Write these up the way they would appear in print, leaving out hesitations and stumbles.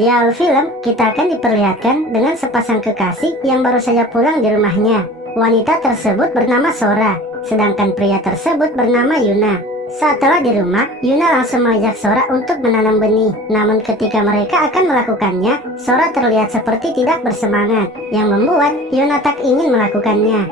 Di awal film, kita akan diperlihatkan dengan sepasang kekasih yang baru saja pulang di rumahnya. Wanita tersebut bernama Sora, sedangkan pria tersebut bernama Yuna. Saat telah di rumah, Yuna langsung mengajak Sora untuk menanam benih. Namun ketika mereka akan melakukannya, Sora terlihat seperti tidak bersemangat, yang membuat Yuna tak ingin melakukannya.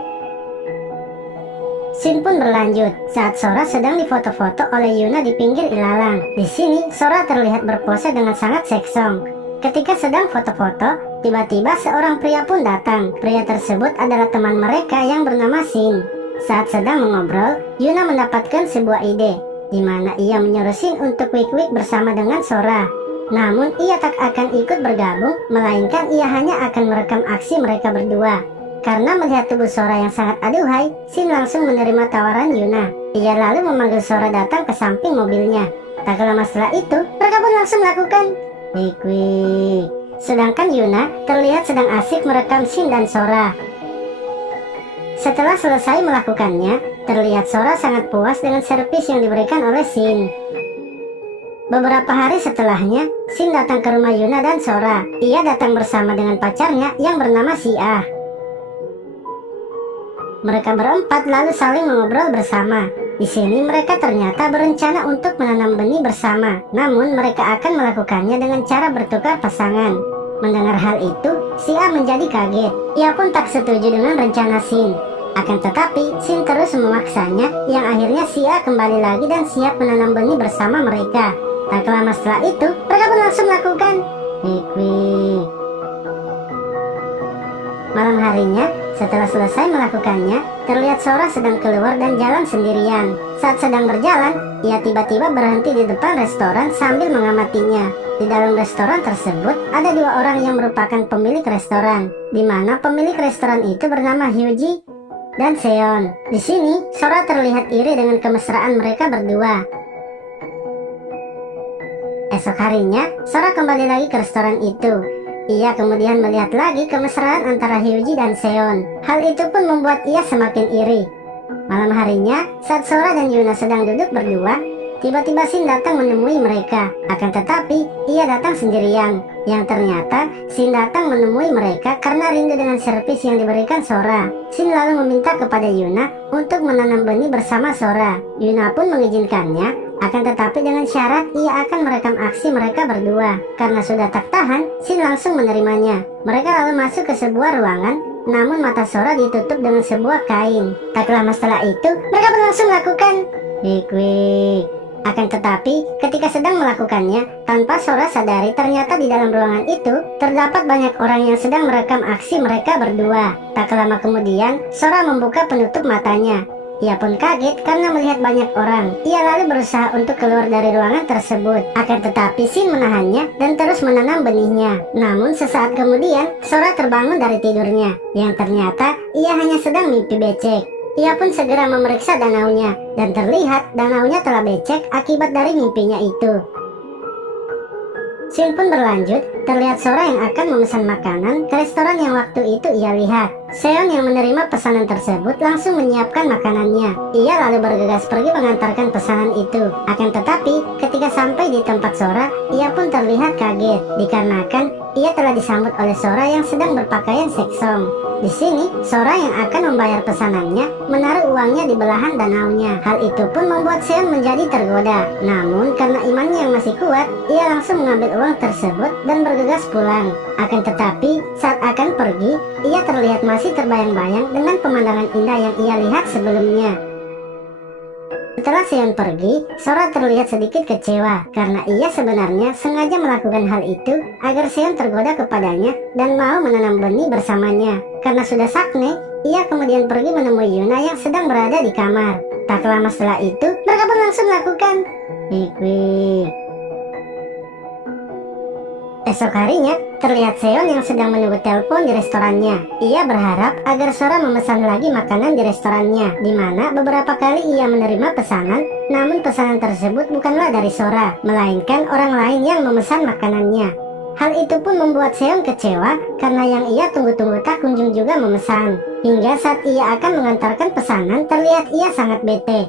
Scene pun berlanjut saat Sora sedang difoto-foto oleh Yuna di pinggir ilalang. Di sini, Sora terlihat berpose dengan sangat seksong. Ketika sedang foto-foto, tiba-tiba seorang pria pun datang. Pria tersebut adalah teman mereka yang bernama Shin. Saat sedang mengobrol, Yuna mendapatkan sebuah ide, di mana ia menyuruh Shin untuk wik-wik bersama dengan Sora. Namun, ia tak akan ikut bergabung, melainkan ia hanya akan merekam aksi mereka berdua. Karena melihat tubuh Sora yang sangat aduhai, Shin langsung menerima tawaran Yuna. Ia lalu memanggil Sora datang ke samping mobilnya. Tak lama setelah itu, mereka pun langsung melakukan wik-wik. Sedangkan Yuna terlihat sedang asik merekam Shin dan Sora. Setelah selesai melakukannya, terlihat Sora sangat puas dengan servis yang diberikan oleh Shin. Beberapa hari setelahnya, Shin datang ke rumah Yuna dan Sora. Ia datang bersama dengan pacarnya yang bernama Sia. Mereka berempat lalu saling mengobrol bersama. Di sini mereka ternyata berencana untuk menanam benih bersama. Namun mereka akan melakukannya dengan cara bertukar pasangan. Mendengar hal itu, Sia menjadi kaget. Ia pun tak setuju dengan rencana Shin. Akan tetapi, Shin terus memaksanya, yang akhirnya Sia kembali lagi dan siap menanam benih bersama mereka. Tak lama setelah itu, mereka pun langsung melakukan wik-wik. Malam harinya, setelah selesai melakukannya, terlihat Sora sedang keluar dan jalan sendirian. Saat sedang berjalan, ia tiba-tiba berhenti di depan restoran sambil mengamatinya. Di dalam restoran tersebut, ada dua orang yang merupakan pemilik restoran, di mana pemilik restoran itu bernama Hyuji dan Seon. Di sini, Sora terlihat iri dengan kemesraan mereka berdua. Esok harinya, Sora kembali lagi ke restoran itu. Ia kemudian melihat lagi kemesraan antara Hyuji dan Seon. Hal itu pun membuat ia semakin iri. Malam harinya, saat Sora dan Yuna sedang duduk berdua, tiba-tiba Shin datang menemui mereka. Akan tetapi, ia datang sendirian. Yang ternyata, Shin datang menemui mereka karena rindu dengan servis yang diberikan Sora. Shin lalu meminta kepada Yuna untuk menanam benih bersama Sora. Yuna pun mengizinkannya. Akan tetapi dengan syarat ia akan merekam aksi mereka berdua. Karena sudah tak tahan, Shin langsung menerimanya. Mereka lalu masuk ke sebuah ruangan, namun mata Sora ditutup dengan sebuah kain. Tak lama setelah itu, mereka pun langsung melakukan wik-wik. Akan tetapi, ketika sedang melakukannya, tanpa Sora sadari ternyata di dalam ruangan itu terdapat banyak orang yang sedang merekam aksi mereka berdua. Tak lama kemudian, Sora membuka penutup matanya. Ia pun kaget karena melihat banyak orang. Ia lalu berusaha untuk keluar dari ruangan tersebut. Akan tetapi Shin menahannya dan terus menanam benihnya. Namun sesaat kemudian, Sora terbangun dari tidurnya. Yang ternyata ia hanya sedang mimpi becek. Ia pun segera memeriksa danaunya. Dan terlihat danaunya telah becek akibat dari mimpinya itu. Scene pun berlanjut, terlihat Sora yang akan memesan makanan ke restoran yang waktu itu ia lihat. Seon yang menerima pesanan tersebut langsung menyiapkan makanannya. Ia lalu bergegas pergi mengantarkan pesanan itu. Akan tetapi, ketika sampai di tempat Sora, ia pun terlihat kaget, dikarenakan ia telah disambut oleh Sora yang sedang berpakaian seksong. Di sini, Sora yang akan membayar pesanannya menaruh uangnya di belahan danaunya. Hal itu pun membuat Seon menjadi tergoda. Namun, karena imannya yang masih kuat, ia langsung mengambil uang tersebut dan bergegas pulang. Akan tetapi, saat akan pergi, ia terlihat masih terbayang-bayang dengan pemandangan indah yang ia lihat sebelumnya. Setelah Seon pergi, Sora terlihat sedikit kecewa karena ia sebenarnya sengaja melakukan hal itu agar Seon tergoda kepadanya dan mau menanam benih bersamanya. Karena sudah sakne, ia kemudian pergi menemui Yuna yang sedang berada di kamar. Tak lama setelah itu, mereka pun langsung melakukan wik-wik. Esok harinya, terlihat Seon yang sedang menunggu telepon di restorannya. Ia berharap agar Sora memesan lagi makanan di restorannya, di mana beberapa kali ia menerima pesanan, namun pesanan tersebut bukanlah dari Sora, melainkan orang lain yang memesan makanannya. Hal itu pun membuat Seon kecewa karena yang ia tunggu-tunggu tak kunjung juga memesan. Hingga saat ia akan mengantarkan pesanan, terlihat ia sangat bete.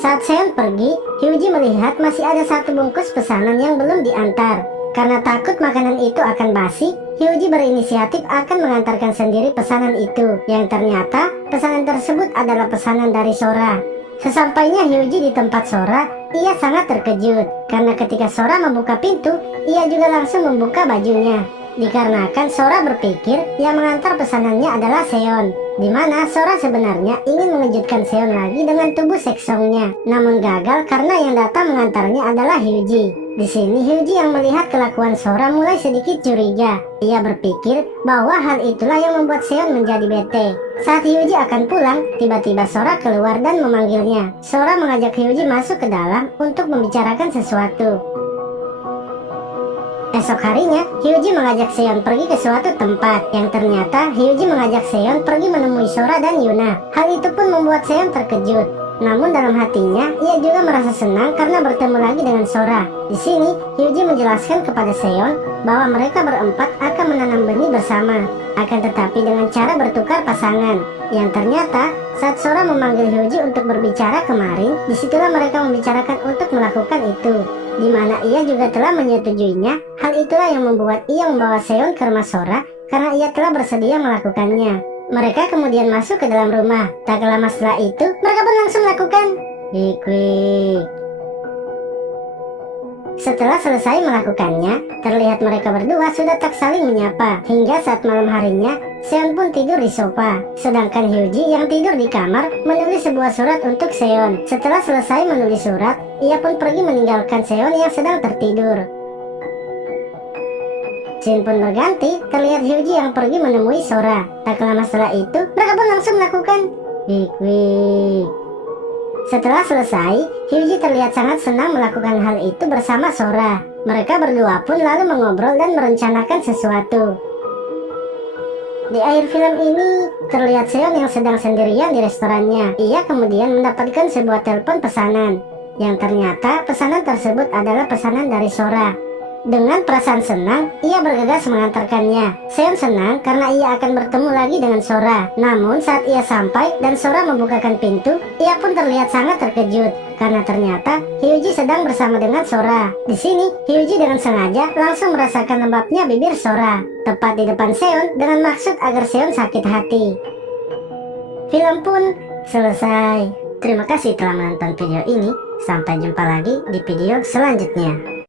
Saat Seon pergi, Hyuji melihat masih ada satu bungkus pesanan yang belum diantar. Karena takut makanan itu akan basi, Hyuji berinisiatif akan mengantarkan sendiri pesanan itu, yang ternyata pesanan tersebut adalah pesanan dari Sora. Sesampainya Hyuji di tempat Sora, ia sangat terkejut karena ketika Sora membuka pintu, ia juga langsung membuka bajunya. Dikarenakan Sora berpikir yang mengantar pesanannya adalah Seon, di mana Sora sebenarnya ingin mengejutkan Seon lagi dengan tubuh seksongnya, namun gagal karena yang datang mengantarnya adalah Hyuji. Di sini Hyuji yang melihat kelakuan Sora mulai sedikit curiga. Ia berpikir bahwa hal itulah yang membuat Seon menjadi bete. Saat Hyuji akan pulang, tiba-tiba Sora keluar dan memanggilnya. Sora mengajak Hyuji masuk ke dalam untuk membicarakan sesuatu. Esok harinya, Hyuji mengajak Seon pergi ke suatu tempat, yang ternyata Hyuji mengajak Seon pergi menemui Sora dan Yuna. Hal itu pun membuat Seon terkejut. Namun dalam hatinya, ia juga merasa senang karena bertemu lagi dengan Sora. Di sini, Hyuji menjelaskan kepada Seon bahwa mereka berempat akan menanam benih bersama, akan tetapi dengan cara bertukar pasangan. Yang ternyata, saat Sora memanggil Hyuji untuk berbicara kemarin, disitulah mereka membicarakan untuk melakukan itu, di mana ia juga telah menyetujuinya. Hal itulah yang membuat ia membawa Seon ke rumah Sora karena ia telah bersedia melakukannya. Mereka kemudian masuk ke dalam rumah. Tak lama setelah itu, mereka pun langsung melakukan Wik. Setelah selesai melakukannya, terlihat mereka berdua sudah tak saling menyapa. Hingga saat malam harinya, Seon pun tidur di sofa. Sedangkan Hyuji yang tidur di kamar menulis sebuah surat untuk Seon. Setelah selesai menulis surat, ia pun pergi meninggalkan Seon yang sedang tertidur. Scene pun berganti, terlihat Hyuji yang pergi menemui Sora. Tak lama setelah itu, mereka pun langsung melakukan Wik. Setelah selesai, Hyuji terlihat sangat senang melakukan hal itu bersama Sora. Mereka berdua pun lalu mengobrol dan merencanakan sesuatu. Di akhir film ini, terlihat Seon yang sedang sendirian di restorannya. Ia kemudian mendapatkan sebuah telepon pesanan, yang ternyata pesanan tersebut adalah pesanan dari Sora. Dengan perasaan senang, ia bergegas mengantarkannya. Seon senang karena ia akan bertemu lagi dengan Sora. Namun saat ia sampai dan Sora membukakan pintu, ia pun terlihat sangat terkejut karena ternyata Hyuji sedang bersama dengan Sora. Di sini, Hyuji dengan sengaja langsung merasakan lembabnya bibir Sora, tepat di depan Seon dengan maksud agar Seon sakit hati. Film pun selesai. Terima kasih telah menonton video ini. Sampai jumpa lagi di video selanjutnya.